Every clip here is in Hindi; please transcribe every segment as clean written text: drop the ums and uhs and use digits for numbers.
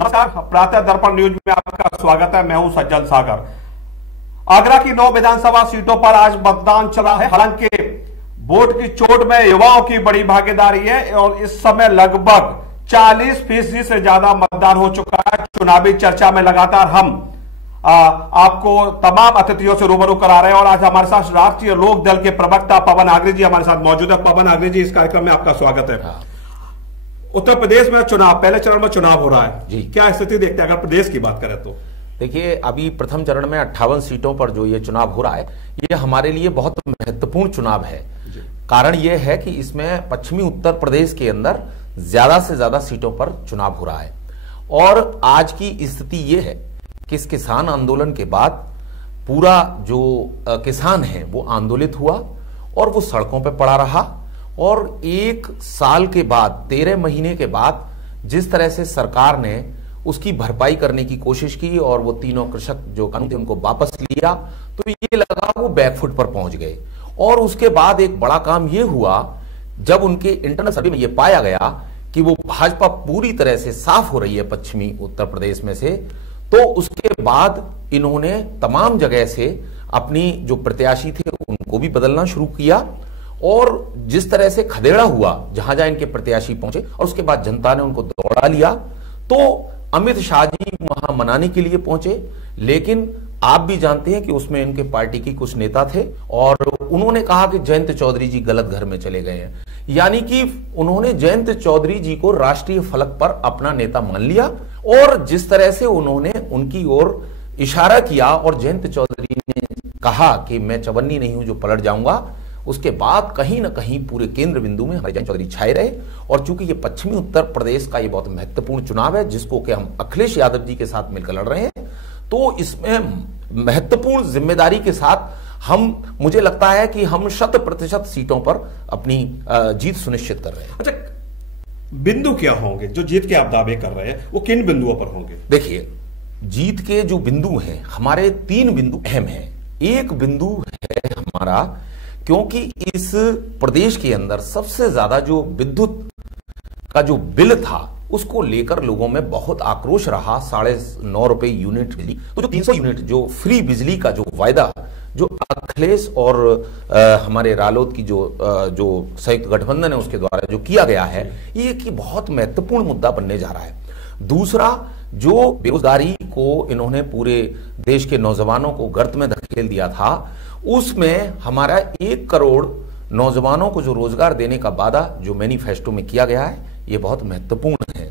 नमस्कार, प्रातः दर्पण न्यूज में आपका स्वागत है। मैं हूं सज्जन सागर। आगरा की 9 विधानसभा सीटों पर आज मतदान चला है। हालांकि वोट की चोट में युवाओं की बड़ी भागीदारी है और इस समय लगभग 40% से ज्यादा मतदान हो चुका है। चुनावी चर्चा में लगातार हम आपको तमाम अतिथियों से रूबरू करा रहे हैं और आज हमारे साथ राष्ट्रीय लोक दल के प्रवक्ता पवन आगरे जी हमारे साथ मौजूद है। पवन आगरे जी, इस कार्यक्रम में आपका स्वागत है। उत्तर प्रदेश में चुनाव, पहले चरण में चुनाव हो रहा है जी, क्या स्थिति देखते हैं अगर प्रदेश की बात करें तो? देखिए, अभी प्रथम चरण में 58 सीटों पर जो ये चुनाव हो रहा है, ये हमारे लिए बहुत महत्वपूर्ण चुनाव है। कारण ये है कि इसमें पश्चिमी उत्तर प्रदेश के अंदर ज्यादा से ज्यादा सीटों पर चुनाव हो रहा है और आज की स्थिति ये है कि इस किसान आंदोलन के बाद पूरा जो किसान है वो आंदोलित हुआ और वो सड़कों पर पड़ा रहा और 1 साल के बाद 13 महीने के बाद जिस तरह से सरकार ने उसकी भरपाई करने की कोशिश की और वो तीनों कृषक जो कानून थे उनको वापस लिया, तो ये लगा वो बैकफुट पर पहुंच गए। और उसके बाद एक बड़ा काम ये हुआ जब उनके इंटरनल सर्वे में ये पाया गया कि वो भाजपा पूरी तरह से साफ हो रही है पश्चिमी उत्तर प्रदेश में से, तो उसके बाद इन्होंने तमाम जगह से अपनी जो प्रत्याशी थे उनको भी बदलना शुरू किया और जिस तरह से खदेड़ा हुआ जहां जहां इनके प्रत्याशी पहुंचे और उसके बाद जनता ने उनको दौड़ा लिया, तो अमित शाह जी वहां मनाने के लिए पहुंचे। लेकिन आप भी जानते हैं कि उसमें इनके पार्टी की कुछ नेता थे और उन्होंने कहा कि जयंत चौधरी जी गलत घर में चले गए हैं, यानी कि उन्होंने जयंत चौधरी जी को राष्ट्रीय फलक पर अपना नेता मान लिया और जिस तरह से उन्होंने उनकी ओर इशारा किया और जयंत चौधरी ने कहा कि मैं चवन्नी नहीं हूं जो पलट जाऊंगा, उसके बाद कहीं ना कहीं पूरे केंद्र बिंदु में हमारे जयंत चौधरी छाए रहे। और चूंकि ये पश्चिमी उत्तर प्रदेश का ये बहुत महत्वपूर्ण चुनाव है जिसको कि हम अखिलेश यादव जी के साथ मिलकर लड़ रहे हैं, तो इसमें महत्वपूर्ण जिम्मेदारी के साथ हम, मुझे लगता है कि हम 100% सीटों पर अपनी जीत सुनिश्चित कर रहे हैं। अच्छा, बिंदु क्या होंगे जो जीत के आप दावे कर रहे हैं, वो किन बिंदुओं पर होंगे? देखिए, जीत के जो बिंदु हैं हमारे 3 बिंदु अहम हैं। एक बिंदु है हमारा, क्योंकि इस प्रदेश के अंदर सबसे ज्यादा जो विद्युत का जो बिल था उसको लेकर लोगों में बहुत आक्रोश रहा। 9.5 रुपए यूनिट बिजली, तो जो 300 यूनिट जो फ्री बिजली का जो वायदा जो अखिलेश और हमारे रालोद की जो संयुक्त गठबंधन है उसके द्वारा जो किया गया है, ये कि बहुत महत्वपूर्ण मुद्दा बनने जा रहा है। दूसरा, जो बेरोजगारी को इन्होंने पूरे देश के नौजवानों को गर्त में धकेल दिया था, उसमें हमारा 1 करोड़ नौजवानों को जो रोजगार देने का वादा जो मैनिफेस्टो में किया गया है, ये बहुत महत्वपूर्ण है।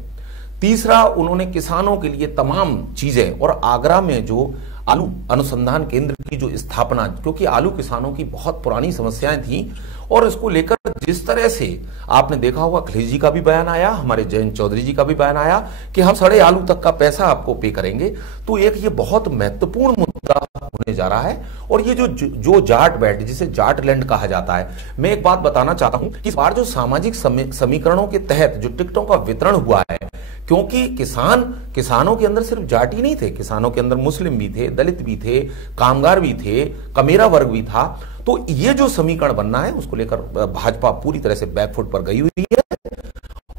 तीसरा, उन्होंने किसानों के लिए तमाम चीजें और आगरा में जो आलू अनुसंधान केंद्र की जो स्थापना, क्योंकि आलू किसानों की बहुत पुरानी समस्याएं थी और इसको लेकर जिस तरह से आपने देखा होगा अखिलेश जी का भी बयान आया, हमारे जयंत चौधरी जी का भी बयान आया कि हम सड़े आलू तक का पैसा आपको पे करेंगे, तो एक ये बहुत महत्वपूर्ण मुद्दा होने जा रहा है। और ये जो जाट बैल्ट, जिसे जाट लैंड कहा जाता है, मैं एक बात बताना चाहता हूं कि इस बार जो सामाजिक समीकरणों के तहत जो टिकटों का वितरण हुआ है, क्योंकि किसानों के अंदर सिर्फ जाट ही नहीं थे, किसानों के अंदर मुस्लिम भी थे, दलित भी थे, कामगार भी थे, कमेरा वर्ग भी था, तो ये जो समीकरण बनना है उसको लेकर भाजपा पूरी तरह से बैकफुट पर गई हुई है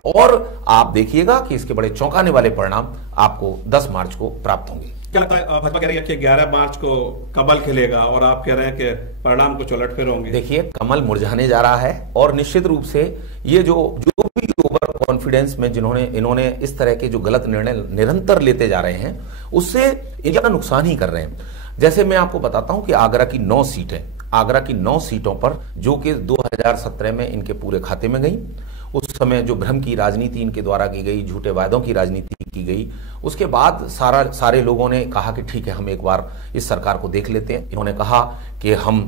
और आप देखिएगा कि इसके बड़े चौंकाने वाले परिणाम आपको 10 मार्च को प्राप्त होंगे। क्या लगता है, भाजपा कह रही है कि 11 मार्च को कमल खिलेगा और आप कह रहे हैं कि परिणाम को उलट फेर होंगे? देखिए, कमल मुरझाने जा रहा है और निश्चित रूप से ये जो भी ओवर कॉन्फिडेंस में इन्होंने इस तरह के जो गलत निर्णय निरंतर लेते जा रहे हैं, उससे इनका नुकसान ही कर रहे हैं। जैसे मैं आपको बताता हूं कि आगरा की 9 सीटें, आगरा की 9 सीटों पर जो कि 2017 में इनके पूरे खाते में गई, उस समय जो भ्रम की राजनीति इनके द्वारा की गई, झूठे वायदों की राजनीति की गई, उसके बाद सारे लोगों ने कहा कि ठीक है, हम एक बार इस सरकार को देख लेते हैं। इन्होंने कहा कि हम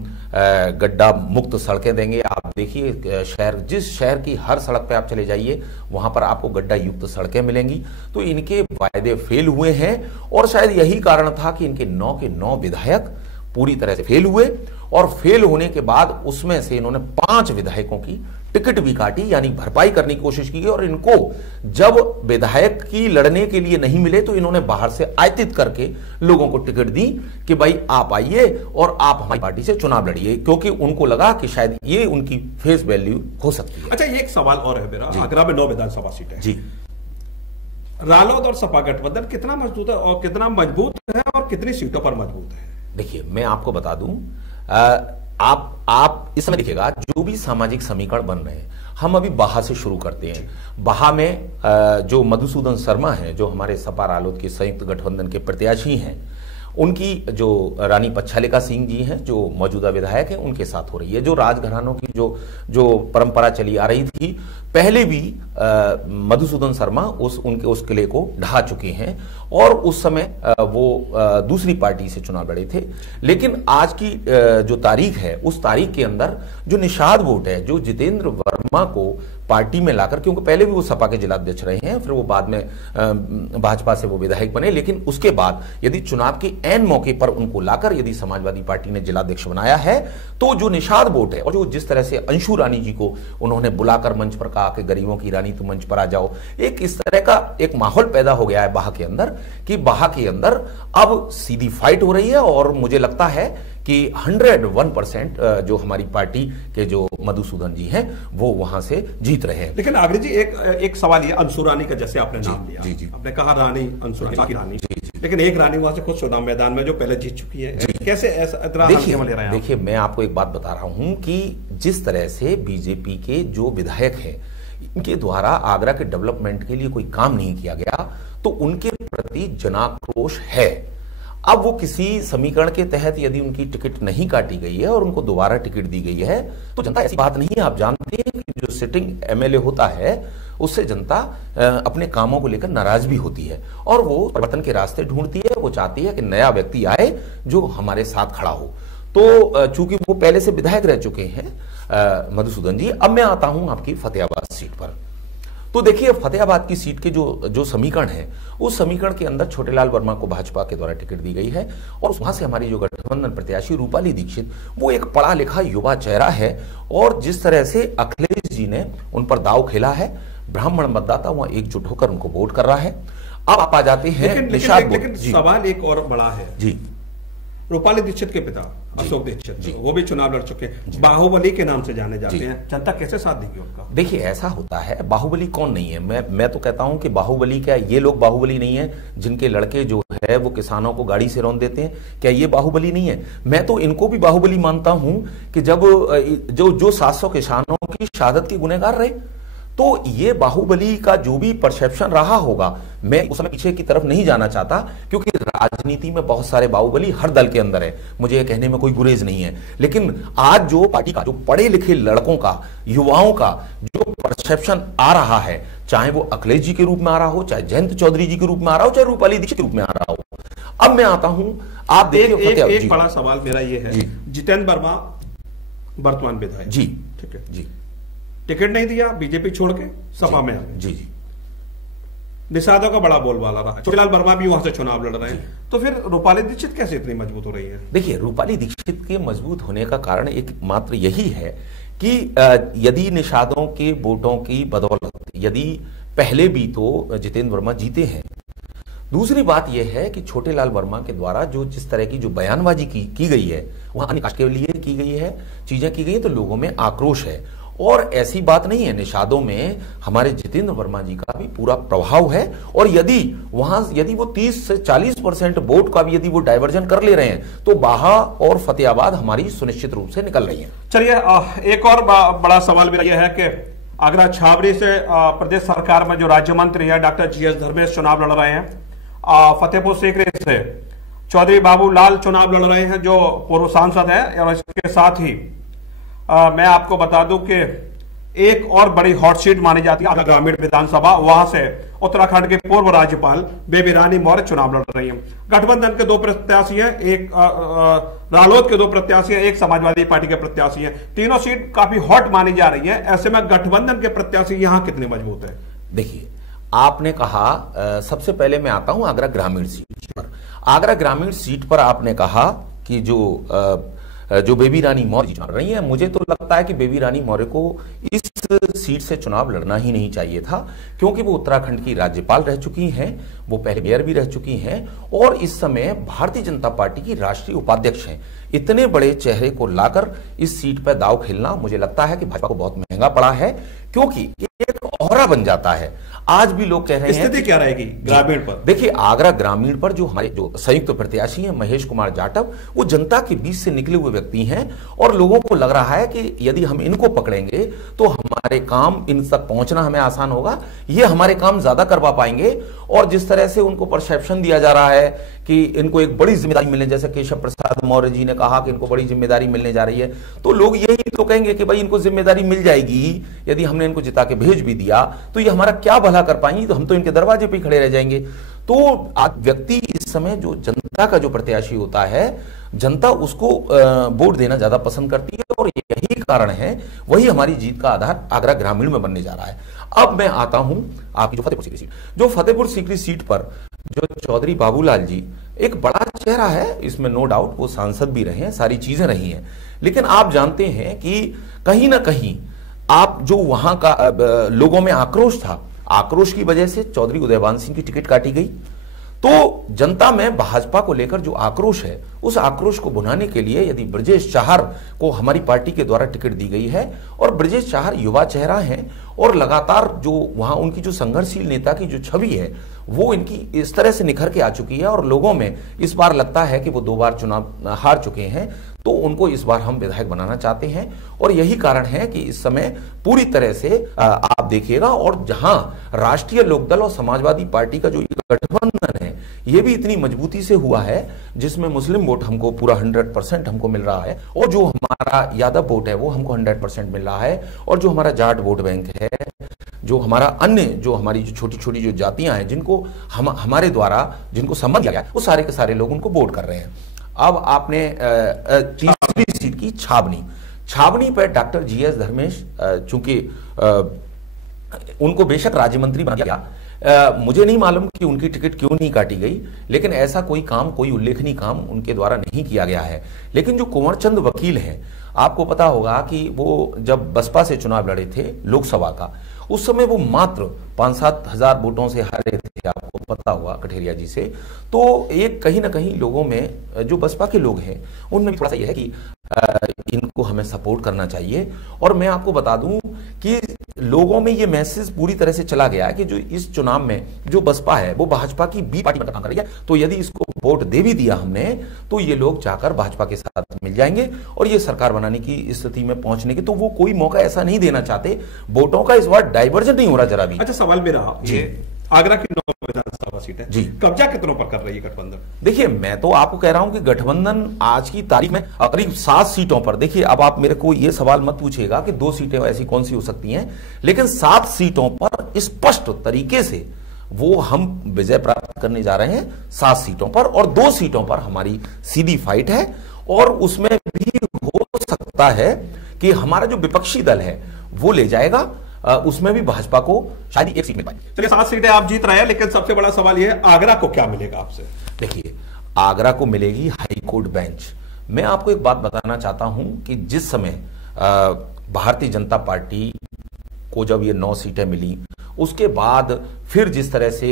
गड्ढा मुक्त सड़कें देंगे। आप देखिए, जिस शहर की हर सड़क पे आप चले जाइए वहां पर आपको गड्ढा युक्त सड़कें मिलेंगी। तो इनके वायदे फेल हुए हैं और शायद यही कारण था कि इनके 9 के 9 विधायक पूरी तरह से फेल हुए और फेल होने के बाद उसमें से इन्होंने 5 विधायकों की टिकट भी काटी, यानी भरपाई करने की कोशिश की। और इनको जब विधायक की लड़ने के लिए नहीं मिले तो इन्होंने बाहर से आयतित करके लोगों को टिकट दी कि भाई आप आइए और आप हमारी पार्टी से चुनाव लड़िए, क्योंकि उनको लगा कि शायद ये उनकी फेस वैल्यू हो सकती है। अच्छा, ये एक सवाल और है मेरा, आगरा में 9 विधानसभा सीटें जी, रालोद और सपा गठबंधन कितना मजबूत है और कितना मजबूत है और कितनी सीटों पर मजबूत है? देखिए, मैं आपको बता दूं, आप इस समय देखिएगा जो भी सामाजिक समीकरण बन रहे हैं, हम अभी बाहा से शुरू करते हैं। बाहा में जो मधुसूदन शर्मा हैं, जो हमारे सपा रालोद के संयुक्त गठबंधन के प्रत्याशी हैं, उनकी जो रानी पच्छालिका सिंह जी हैं, जो मौजूदा विधायक हैं, उनके साथ हो रही है। जो राजघरानों की जो परंपरा चली आ रही थी, पहले भी मधुसूदन शर्मा उस किले को ढहा चुके हैं और उस समय वो दूसरी पार्टी से चुनाव लड़े थे। लेकिन आज की जो तारीख है, उस तारीख के अंदर जो निषाद वोट है, जो जितेंद्र वर्मा को पार्टी में लाकर, क्योंकि पहले भी वो सपा के जिलाध्यक्ष रहे हैं, फिर वो बाद में भाजपा से वो विधायक बने, लेकिन उसके बाद यदि चुनाव के ऐन मौके पर उनको लाकर यदि समाजवादी पार्टी ने जिलाध्यक्ष बनाया है, तो जो निषाद वोट है और जो जिस तरह से अंशु रानी जी को उन्होंने बुलाकर मंच पर कहा कि गरीबों की रानी तुम मंच पर आ जाओ, एक इस तरह का एक माहौल पैदा हो गया है बाहा के अंदर कि बाहा के अंदर अब सीधी फाइट हो रही है। और मुझे लगता है कि 101% जो हमारी पार्टी के जो मधुसूदन जी हैं वो वहां से जीत रहे हैं। लेकिन आगरे जी एक सवाल ये अंशु रानी का, जैसे आपने नाम लिया, जी, आपने कहा रानी अंशु रानी, लेकिन एक रानी वहां से खुद चुनाव मैदान में जो पहले जीत चुकी है, कैसे ऐसा? देखिए, मैं आपको एक बात बता रहा हूं कि जिस तरह से बीजेपी के जो विधायक हैं, इनके द्वारा आगरा के डेवलपमेंट के लिए कोई काम नहीं किया गया, तो उनके प्रति जनाक्रोश है। अब वो किसी समीकरण के तहत यदि उनकी टिकट नहीं काटी गई है और उनको दोबारा टिकट दी गई है, तो जनता, ऐसी बात नहीं है, आप जानते हैं कि जो सिटिंग एमएलए होता है उससे जनता अपने कामों को लेकर नाराज भी होती है और वो परिवर्तन के रास्ते ढूंढती है। वो चाहती है कि नया व्यक्ति आए जो हमारे साथ खड़ा हो। तो चूंकि वो पहले से विधायक रह चुके हैं मधुसूदन जी, अब मैं आता हूं आपकी फतेहाबाद सीट पर। तो देखिए, फतेहाबाद की सीट के जो समीकरण है, उस समीकरण के अंदर छोटेलाल वर्मा को भाजपा के द्वारा टिकट दी गई है और वहां से हमारी जो गठबंधन प्रत्याशी रूपाली दीक्षित, वो एक पढ़ा लिखा युवा चेहरा है और जिस तरह से अखिलेश जी ने उन पर दांव खेला है, ब्राह्मण मतदाता वहां एकजुट होकर उनको वोट कर रहा है। अब आप आ जाते हैं निषाद। लेकिन सवाल एक और बड़ा है जी, रूपाली दीक्षित के पिता अशोक दीक्षित, वो भी चुनाव लड़ चुके हैं, बाहुबली के नाम से जाने जाते हैं, जनता कैसे साथ देगी उनका? देखिए, ऐसा होता है, बाहुबली कौन नहीं है? मैं तो कहता हूं कि बाहुबली क्या ये लोग बाहुबली नहीं है जिनके लड़के जो है वो किसानों को गाड़ी से रौंद देते हैं? क्या ये बाहुबली नहीं है? मैं तो इनको भी बाहुबली मानता हूं कि जब जो 700 किसानों की शहादत के गुनहगार रहे, तो ये बाहुबली का जो भी परसेप्शन रहा होगा, मैं उस समय पीछे की तरफ नहीं जाना चाहता, क्योंकि राजनीति में बहुत सारे बाहुबली हर दल के अंदर है, मुझे ये कहने में कोई गुरेज नहीं है। लेकिन आज जो पार्टी का, जो पढ़े लिखे लड़कों का, युवाओं का जो परसेप्शन आ रहा है, चाहे वो अखिलेश जी के रूप में आ रहा हो, चाहे जयंत चौधरी जी के रूप में आ रहा हो, चाहे रूपाली दीक्षित के रूप में आ रहा हो। अब मैं आता हूं, आप देखिए, एक बड़ा सवाल मेरा ये है, जितेंद्र वर्मा वर्तमान विधायक, जी ठीक है जी, टिकट नहीं दिया, बीजेपी छोड़ के सपा में आ गए, जी जी, निषादों का बड़ा बोलबाला रहा, छोटेलाल वर्मा भी वहां से चुनाव लड़ रहे हैं, तो फिर रूपाली दीक्षित कैसे इतनी मजबूत हो रही है? देखिए, रूपाली दीक्षित के मजबूत होने का कारण एक मात्र यही है कि यदि निषादों के वोटों की बदौलत यदि पहले भी तो जितेंद्र वर्मा जीते हैं, दूसरी बात यह है कि छोटेलाल वर्मा के द्वारा जो जिस तरह की जो बयानबाजी की गई है, वहां अनिकाश के लिए की गई है, चीजें की गई है, तो लोगों में आक्रोश है। और ऐसी बात नहीं है, निषादों में हमारे जितेंद्र वर्मा जी का भी पूरा प्रभाव है और यदि वो 30 से 40% वोट का भी यदि वो डाइवर्जन कर ले रहे हैं, तो बाहा और फतेहाबाद हमारी सुनिश्चित रूप से निकल रही है। चलिए, एक और बड़ा सवाल मेरा यह है कि आगरा छावनी से प्रदेश सरकार में जो राज्य मंत्री है डॉक्टर जीएस धर्मेश चुनाव लड़ रहे हैं, फतेहपुर सीकरी से चौधरी बाबूलाल चुनाव लड़ रहे हैं जो पूर्व सांसद है, और इसके साथ ही मैं आपको बता दूं कि एक और बड़ी हॉट सीट मानी जाती है ग्रामीण विधानसभा, वहां से उत्तराखंड के पूर्व राज्यपाल बेबी रानी मौर्य चुनाव लड़ रही हैं। गठबंधन के 2 प्रत्याशी हैं, एक रालोद के 2 प्रत्याशी हैं, एक समाजवादी पार्टी के प्रत्याशी हैं। तीनों सीट काफी हॉट मानी जा रही है। ऐसे में गठबंधन के प्रत्याशी यहां कितने मजबूत है? देखिए, आपने कहा, सबसे पहले मैं आता हूं आगरा ग्रामीण सीट पर। आगरा ग्रामीण सीट पर आपने कहा कि जो बेबी रानी मौर्य चुन रही है, मुझे तो लगता है कि बेबी रानी मौर्य को इस सीट से चुनाव लड़ना ही नहीं चाहिए था, क्योंकि वो उत्तराखंड की राज्यपाल रह चुकी हैं, वो पहले मेयर भी रह चुकी हैं और इस समय भारतीय जनता पार्टी की राष्ट्रीय उपाध्यक्ष हैं। इतने बड़े चेहरे को लाकर इस सीट पर दांव खेलना मुझे लगता है कि भाजपा को बहुत महंगा पड़ा है, क्योंकि एक औहरा बन जाता है। आज भी लोग कह रहे हैं। स्थिति क्या रहेगी ग्रामीण पर? देखिए, आगरा ग्रामीण पर जो हमारे जो संयुक्त प्रत्याशी हैं महेश कुमार जाटव, वो जनता के बीच से निकले हुए व्यक्ति हैं और लोगों को लग रहा है कि यदि हम इनको पकड़ेंगे तो हमारे काम इन तक पहुंचना हमें आसान होगा, ये हमारे काम ज्यादा करवा पाएंगे। और जिस तरह से उनको परसेप्शन दिया जा रहा है कि इनको एक बड़ी जिम्मेदारी मिलने, जैसे केशव प्रसाद मौर्य जी ने कहा कि इनको बड़ी जिम्मेदारी मिलने जा रही है, तो लोग यही तो कहेंगे कि भाई इनको जिम्मेदारी मिल जाएगी, यदि हमने इनको जिता के भेज भी दिया तो ये हमारा क्या भला कर पाएंगे, तो हम तो इनके दरवाजे पे खड़े रह जाएंगे। तो व्यक्ति इस समय जो जनता का जो प्रत्याशी होता है, जनता उसको वोट देना ज्यादा पसंद करती है और यही कारण है, वही हमारी जीत का आधार आगरा ग्रामीण में बनने जा रहा है। अब मैं आता हूं आपकी जो फतेहपुर सीकरी सीट, जो फतेहपुर सीकरी सीट पर जो चौधरी बाबूलाल जी एक बड़ा चेहरा है, इसमें नो डाउट, वो सांसद भी रहे हैं, सारी चीजें रही हैं, लेकिन आप जानते हैं कि कहीं ना कहीं आप जो वहां का लोगों में आक्रोश था, आक्रोश की वजह से चौधरी उदयभान सिंह की टिकट काटी गई। तो जनता में भाजपा को लेकर जो आक्रोश है, उस आक्रोश को भुनाने के लिए यदि ब्रजेश चाहर को हमारी पार्टी के द्वारा टिकट दी गई है, और ब्रजेश चाहर युवा चेहरा हैं और लगातार जो वहां उनकी जो संघर्षशील नेता की जो छवि है वो इनकी इस तरह से निखर के आ चुकी है और लोगों में इस बार लगता है कि वो 2 बार चुनाव हार चुके हैं, तो उनको इस बार हम विधायक बनाना चाहते हैं। और यही कारण है कि इस समय पूरी तरह से आप देखिएगा, और जहां राष्ट्रीय लोकदल और समाजवादी पार्टी का जो गठबंधन है ये भी इतनी मजबूती से हुआ है, जिसमें मुस्लिम वोट हमको पूरा 100% हमको मिल रहा है, और जो हमारा यादव वोट है वो हमको 100% मिल रहा है, और जो हमारा जाट वोट बैंक है, जो हमारा अन्य जो हमारी जो छोटी छोटी जो जातियां हैं जिनको हमारे द्वारा जिनको सम्मान दिया गया, वो सारे के सारे लोग उनको वोट कर रहे हैं। अब आपने तीसरी सीट की छावनी पर डॉक्टर जीएस धर्मेश, चूंकि उनको बेशक राज्य मंत्री बना दिया, मुझे नहीं मालूम कि उनकी टिकट क्यों नहीं काटी गई, लेकिन ऐसा कोई उल्लेखनीय काम उनके द्वारा नहीं किया गया है। लेकिन जो कुंवर चंद वकील हैं, आपको पता होगा कि वो जब बसपा से चुनाव लड़े थे लोकसभा का, उस समय वो मात्र 5-7 हजार वोटों से हारे थे, आपको पता होगा कठेरिया जी से। तो एक कहीं ना कहीं लोगों में जो बसपा के लोग हैं उनमें थोड़ा सा यह है कि इनको हमें सपोर्ट करना चाहिए। और मैं आपको बता दूं कि लोगों में ये मैसेज पूरी तरह से चला गया है कि जो इस चुनाव में जो बसपा है वो भाजपा की बी पार्टी में काम कर रही है, तो यदि इसको वोट दे भी दिया हमने तो ये लोग जाकर भाजपा के साथ मिल जाएंगे और ये सरकार बनाने की स्थिति में पहुंचने की, तो वो कोई मौका ऐसा नहीं देना चाहते। वोटों का इस बार डाइवर्जन नहीं हो रहा जरा भी। अच्छा, सवाल मेरा ये आगरा की 9 विधानसभा सीट है जी, कब्जा कितनों पर कर रही है गठबंधन? देखिए, मैं तो आपको कह रहा हूं कि गठबंधन आज की तारीख में करीब 7 सीटों पर, देखिए अब आप मेरे को यह सवाल मत पूछिएगा कि 2 सीटें ऐसी कौन सी हो सकती हैं, लेकिन 7 सीटों पर स्पष्ट तरीके से वो हम विजय प्राप्त करने जा रहे हैं 7 सीटों पर, और 2 सीटों पर हमारी सीधी फाइट है। और उसमें भी हो सकता है कि हमारा जो विपक्षी दल है वो ले जाएगा, उसमें भी भाजपा को शायद 1 सीट मिल पाए। चलिए, 7 सीटें आप जीत रहे हैं, लेकिन सबसे बड़ा सवाल यह है आगरा को क्या मिलेगा आपसे? देखिए, आगरा को मिलेगी हाईकोर्ट बेंच। मैं आपको एक बात बताना चाहता हूं कि जिस समय भारतीय जनता पार्टी को जब ये 9 सीटें मिली, उसके बाद फिर जिस तरह से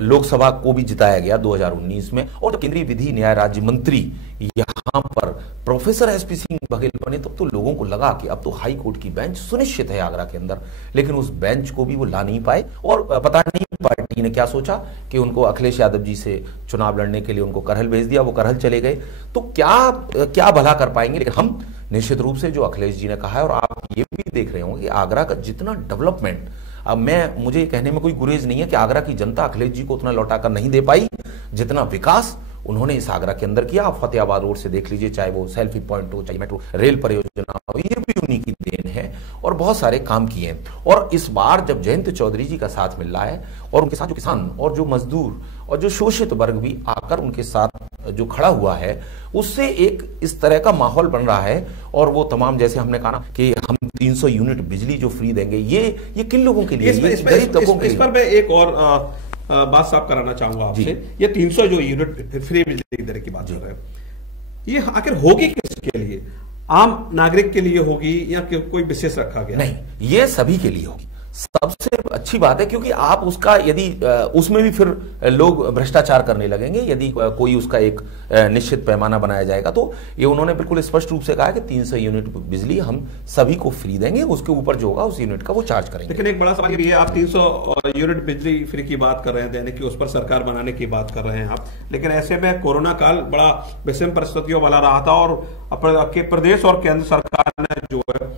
लोकसभा को भी जिताया गया 2019 में, और जब केंद्रीय विधि न्याय राज्य मंत्री यहां पर प्रोफेसर एसपी सिंह बघेल बने, तब तो लोगों को लगा कि अब तो हाई कोर्ट की बेंच सुनिश्चित है आगरा के अंदर, लेकिन उस बेंच को भी वो ला नहीं पाए। और पता नहीं पार्टी ने क्या सोचा कि उनको अखिलेश यादव जी से चुनाव लड़ने के लिए उनको करहल भेज दिया, वो करहल चले गए, तो क्या भला कर पाएंगे। लेकिन हम निश्चित रूप से जो अखिलेश जी ने कहा है, और आप ये भी देख रहे होंगे कि आगरा का जितना डेवलपमेंट, अब मुझे कहने में कोई गुरेज नहीं है कि आगरा की जनता अखिलेश जी को उतना लौटा कर नहीं दे पाई जितना विकास उन्होंने इस आगरा के अंदर किया। आप फतेहाबाद रोड से देख लीजिए, चाहे वो सेल्फी पॉइंट हो, चाहे मेट्रो रेल परियोजना हो, ये भी उन्हीं की देन है, और बहुत सारे काम किए हैं। और इस बार जब जयंत चौधरी जी का साथ मिल रहा है, और उनके साथ जो किसान और जो मजदूर और जो शोषित वर्ग भी आकर उनके साथ जो खड़ा हुआ है, उससे एक इस तरह का माहौल बन रहा है। और वो तमाम, जैसे हमने कहा ना कि हम 300 यूनिट बिजली जो फ्री देंगे, ये किन लोगों के लिए? गरीब तबकों के लिए। इस पर मैं एक और बात साफ कराना चाहूंगा आपसे। ये 300 जो यूनिट फ्री बिजली देने की बात कर रहे हैं, ये आखिर होगी किसके लिए? आम नागरिक के लिए होगी या कोई विशेष रखा गया? नहीं, ये सभी के लिए होगी, सबसे अच्छी बात है, क्योंकि आप उसका यदि उसमें भी फिर लोग भ्रष्टाचार करने लगेंगे यदि कोई उसका एक निश्चित पैमाना बनाया जाएगा। तो ये उन्होंने बिल्कुल स्पष्ट रूप से कहा कि 300 यूनिट बिजली हम सभी को फ्री देंगे, उसके ऊपर जो होगा उस यूनिट का वो चार्ज करेंगे। लेकिन एक बड़ा सवाल ये है, आप 300 यूनिट बिजली फ्री की बात कर रहे हैं, यानी कि उस पर सरकार बनाने की बात कर रहे हैं आप, लेकिन ऐसे में कोरोना काल बड़ा विषम परिस्थितियों वाला रहा था और प्रदेश और केंद्र सरकार ने जो है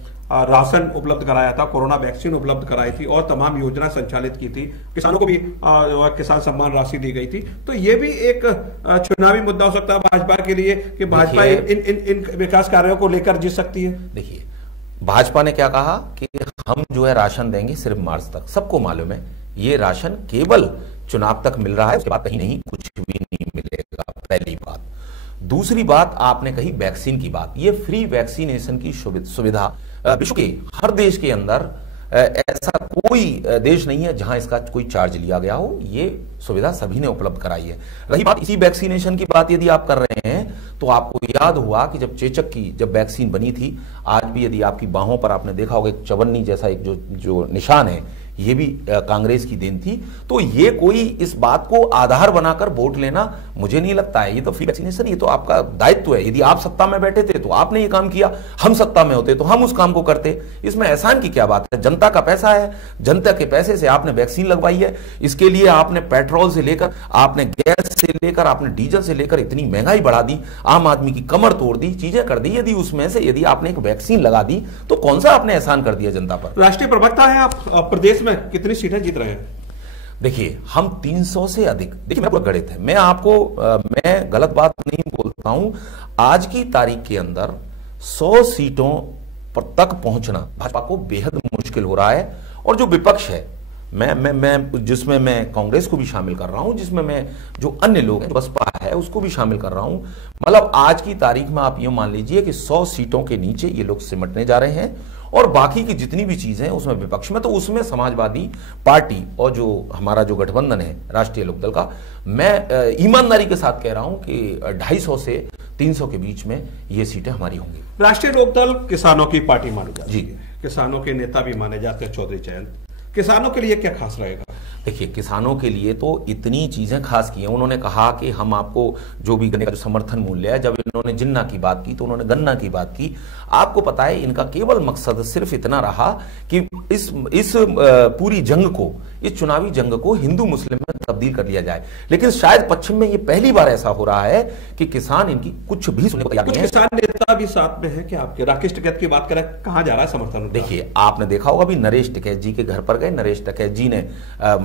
राशन उपलब्ध कराया था, कोरोना वैक्सीन उपलब्ध कराई थी और तमाम योजना संचालित की थी, किसानों को भी किसान सम्मान राशि दी गई थी। तो ये भी एक चुनावी मुद्दा हो सकता है भाजपा के लिए कि भाजपा इन विकास कार्यों को लेकर जीत सकती है। देखिए, भाजपा ने क्या कहा कि हम जो है राशन देंगे सिर्फ मार्च तक। सबको मालूम है ये राशन केवल चुनाव तक मिल रहा है, उसके बाद कहीं नहीं, कुछ भी नहीं मिलेगा, पहली बात। दूसरी बात आपने कही वैक्सीन की बात, ये फ्री वैक्सीनेशन की सुविधा विश्व के हर देश के अंदर ऐसा कोई देश नहीं है जहां इसका कोई चार्ज लिया गया हो, ये सुविधा सभी ने उपलब्ध कराई है। रही बात इसी वैक्सीनेशन की बात यदि आप कर रहे हैं तो आपको याद हुआ कि जब चेचक की जब वैक्सीन बनी थी, आज भी यदि आपकी बाहों पर आपने देखा होगा एक चवन्नी जैसा एक जो निशान है, ये भी कांग्रेस की देन थी। तो ये कोई इस बात को आधार बनाकर वोट लेना मुझे नहीं लगता है। ये तो फ्री वैक्सीनेशन, ये तो आपका दायित्व है। यदि आप सत्ता में बैठे थे तो आपने ये काम किया, हम सत्ता में होते तो हम उस काम को करते। इसमें एहसान की क्या बात है? जनता का पैसा है, जनता के पैसे से आपने वैक्सीन लगवाई है। इसके लिए आपने पेट्रोल से लेकर, आपने गैस से लेकर, आपने डीजल से लेकर इतनी महंगाई बढ़ा दी, आम आदमी की कमर तोड़ दी, चीजें कर दी। यदि उसमें से यदि आपने एक वैक्सीन लगा दी तो कौन सा आपने एहसान कर दिया जनता पर? राष्ट्रीय प्रवक्ता है आप, प्रदेश में कितनी सीटें जीत रहे हैं? देखिए, हम 300 से अधिक, देखिए मैं गणित है, मैं आपको मैं गलत बात नहीं बोलता हूं। आज की तारीख के अंदर 100 सीटों पर तक पहुंचना भाजपा को बेहद मुश्किल हो रहा है। और जो विपक्ष है, मैं जिसमें मैं कांग्रेस को भी शामिल कर रहा हूं, जिसमें मैं जो अन्य लोग हैं, बसपा है, उसको भी शामिल कर रहा हूं। मतलब आज की तारीख में आप ये मान लीजिए कि 100 सीटों के नीचे ये लोग सिमटने जा रहे हैं। और बाकी की जितनी भी चीजें हैं उसमें विपक्ष में, तो उसमें समाजवादी पार्टी और जो हमारा जो गठबंधन है राष्ट्रीय लोकदल का, मैं ईमानदारी के साथ कह रहा हूं कि 250 से 300 के बीच में ये सीटें हमारी होंगी। राष्ट्रीय लोकदल किसानों की पार्टी मानी जाती है, किसानों के नेता भी माने जाते हैं चौधरी चरण। किसानों के लिए क्या खास रहेगा? देखिए, किसानों के लिए तो इतनी चीजें खास की हैं। उन्होंने कहा कि हम आपको जो भी गन्ने का जो समर्थन मूल्य है, जब इन्होंने जिन्ना की बात की तो उन्होंने गन्ना की बात की। आपको पता है इनका केवल मकसद सिर्फ इतना रहा कि इस पूरी जंग को, इस चुनावी जंग को हिंदू मुस्लिम में तब्दील कर लिया जाए। लेकिन शायद पश्चिम में ये पहली बार ऐसा हो रहा है कि किसान इनकी कुछ भी सुनने को तैयार नहीं है। किसान नेता भी साथ में है क्या आपके? राकेश टिकैत की बात करें, कहां जा रहा है समर्थन? देखिए, आपने देखा होगा भी नरेश टिकैत जी के घर पर गए, नरेश टिकैत जी ने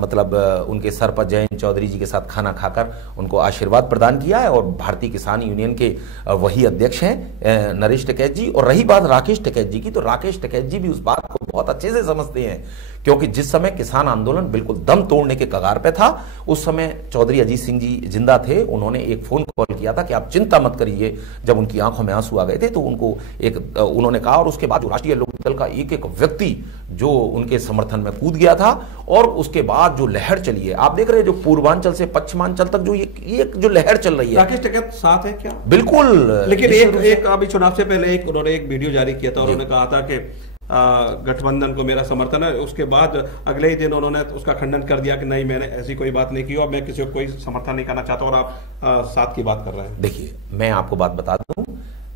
मतलब उनके सर पर जयंत चौधरी जी के साथ खाना खाकर उनको आशीर्वाद प्रदान किया है। और भारतीय किसान यूनियन के वही अध्यक्ष हैं नरेश टिकैत जी। और रही बात राकेश टिकैत जी की, तो राकेश टिकैत जी भी उस बात को बहुत अच्छे से समझते हैं, क्योंकि जिस समय किसान आंदोलन बिल्कुल दम तोड़ने के कगार पे था, उस समय चौधरी अजीत सिंह जी जिंदा थे। उन्होंने एक फोन कॉल किया था कि आप चिंता मत करिए। जब उनकी आंखों में आंसू आ गए थे तो उनको उन्होंने कहा, और उसके बाद राष्ट्रीय लोकदल का एक एक व्यक्ति जो उनके समर्थन में कूद गया था। और उसके बाद जो लहर चली है, आप देख रहे हैं, जो पूर्वांचल से पश्चिमांचल तक जो ये जो लहर चल रही है। राकेश टिकैत साथ है क्या? बिल्कुल। लेकिन एक अभी चुनाव से पहले उन्होंने एक वीडियो जारी किया था और उन्होंने कहा था कि गठबंधन को मेरा समर्थन है। उसके बाद अगले ही दिन उन्होंने उसका खंडन कर दिया कि नहीं, मैंने ऐसी कोई बात नहीं की और मैं किसी को कोई समर्थन नहीं करना चाहता। और आप साथ की बात कर रहे हैं। देखिए, मैं आपको बात बता दूं,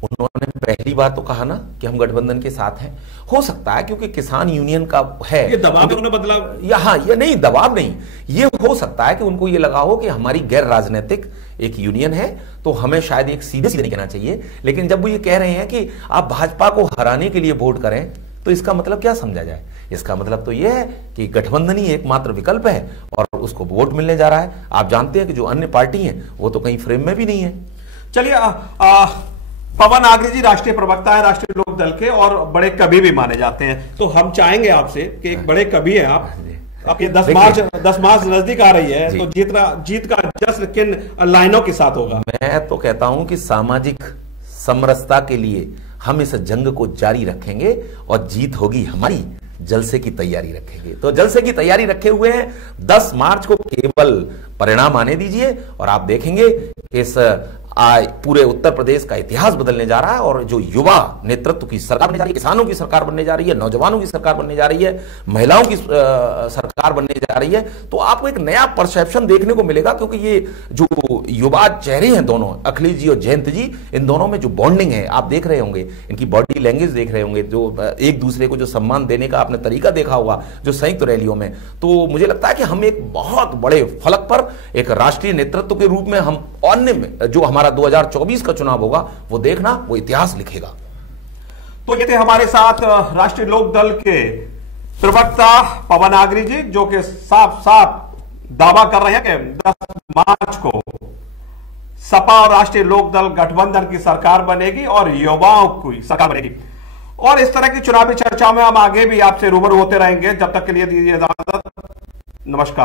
उन्होंने पहली बार तो कहा ना कि हम गठबंधन के साथ हैं। हो सकता है क्योंकि किसान यूनियन का है, ये दबाव उन्होंने बदला। यहाँ ये नहीं, दबाव नहीं, ये हो सकता है कि उनको ये लगा हो कि हमारी गैर राजनीतिक एक यूनियन है, तो हमें शायद एक सीधे सीधे नहीं कहना चाहिए। लेकिन जब वो ये कह रहे हैं कि आप भाजपा को हराने के लिए वोट करें, तो इसका मतलब क्या समझा जाए? इसका मतलब तो यह है कि गठबंधन ही एकमात्र विकल्प है और उसको वोट मिलने जा रहा है। आप जानते हैं कि जो अन्य पार्टी हैं वो तो कहीं फ्रेम में भी नहीं है। चलिए, पवन आगरे जी राष्ट्रीय प्रवक्ता है राष्ट्रीय लोक दल के और बड़े कवि भी माने जाते हैं, तो हम चाहेंगे आपसे कि एक बड़े कवि हैं आप, आपके 10 मार्च नजदीक आ रही है, तो जीत का जश्न किन लाइनों के साथ होगा? मैं तो कहता हूं कि सामाजिक समरसता के लिए हम इस जंग को जारी रखेंगे और जीत होगी हमारी। जलसे की तैयारी रखेंगे, तो जलसे की तैयारी रखे हुए हैं। 10 मार्च को केवल परिणाम आने दीजिए और आप देखेंगे इस पूरे उत्तर प्रदेश का इतिहास बदलने जा रहा है और जो युवा नेतृत्व की सरकार बनने जा रही है, किसानों की सरकार बनने जा रही है, नौजवानों की सरकार बनने जा रही है, महिलाओं की सरकार बनने जा रही है, तो आपको एक नया परसेप्शन देखने को मिलेगा। क्योंकि ये जो युवा चेहरे हैं दोनों, अखिलेश जी और जयंत जी, इन दोनों में जो बॉन्डिंग है आप देख रहे होंगे, इनकी बॉडी लैंग्वेज देख रहे होंगे, जो एक दूसरे को जो सम्मान देने का आपने तरीका देखा होगा जो संयुक्त रैलियों में। तो मुझे लगता है कि हम एक बहुत बड़े फलक पर एक राष्ट्रीय नेतृत्व के रूप में हम अन्य में जो हमारा 2024 का चुनाव होगा वो देखना, वो इतिहास लिखेगा। तो ये थे हमारे साथ राष्ट्रीय लोक दल के प्रवक्ता पवन आगरी जी, जो कि साफ साफ दावा कर रहे हैं कि 10 मार्च को सपा और राष्ट्रीय लोक दल गठबंधन की सरकार बनेगी और युवाओं की सरकार बनेगी। और इस तरह की चुनावी चर्चा में हम आगे भी आपसे रूबरू होते रहेंगे। जब तक के लिए दीजिए इजाजत, नमस्कार।